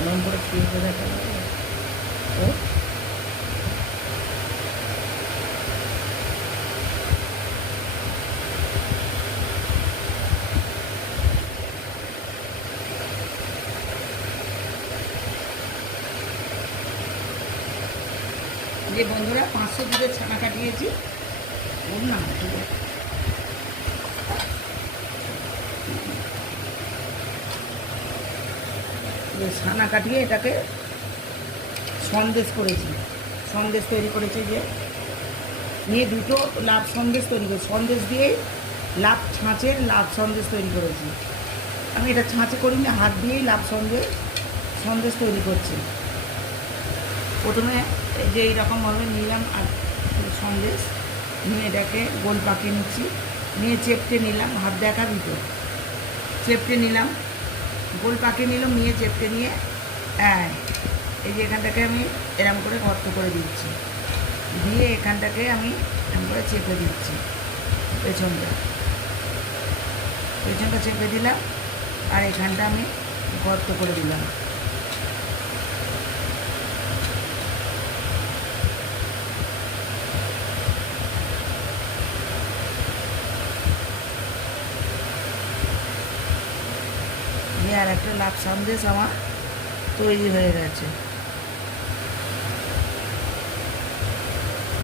ওরম করে শুয়ে দেখা ও যে বন্ধুরা 500 দুধের ছানা কাটিয়েছি ওর না ছানা কাটিয়ে এটাকে সন্দেশ করেছি, সন্দেশ তৈরি করেছি যে নিয়ে দুটো লাভ সন্দেশ তৈরি করেছি, সন্দেশ দিয়ে লাভ ছাঁচের লাভ সন্দেশ তৈরি করেছি। আমি এটা ছাঁচে করিনি, হাত দিয়েই লাভ সন্দেশ তৈরি করছি। প্রথমে যে এইরকমভাবে নিলাম আর সন্দেশ নিয়ে এটাকে গোল পাকিয়ে নিচ্ছি, নিয়ে চেপটে নিলাম, হাত দেখাবি তো, চেপটে নিলাম, গোল পাকিয়ে নিলাম, নিয়ে চেপটে নিয়ে এই যে এখানটাকে আমি এরম করে গর্ত করে দিচ্ছি, দিয়ে এখানটাকে আমি এরম করে চেপে দিচ্ছি, পেছনটা চেপে দিলাম, আর এখানটা আমি গর্ত করে দিলাম। আর একটা লাভ সন্দেশ আমার তৈরি হয়ে গেছে।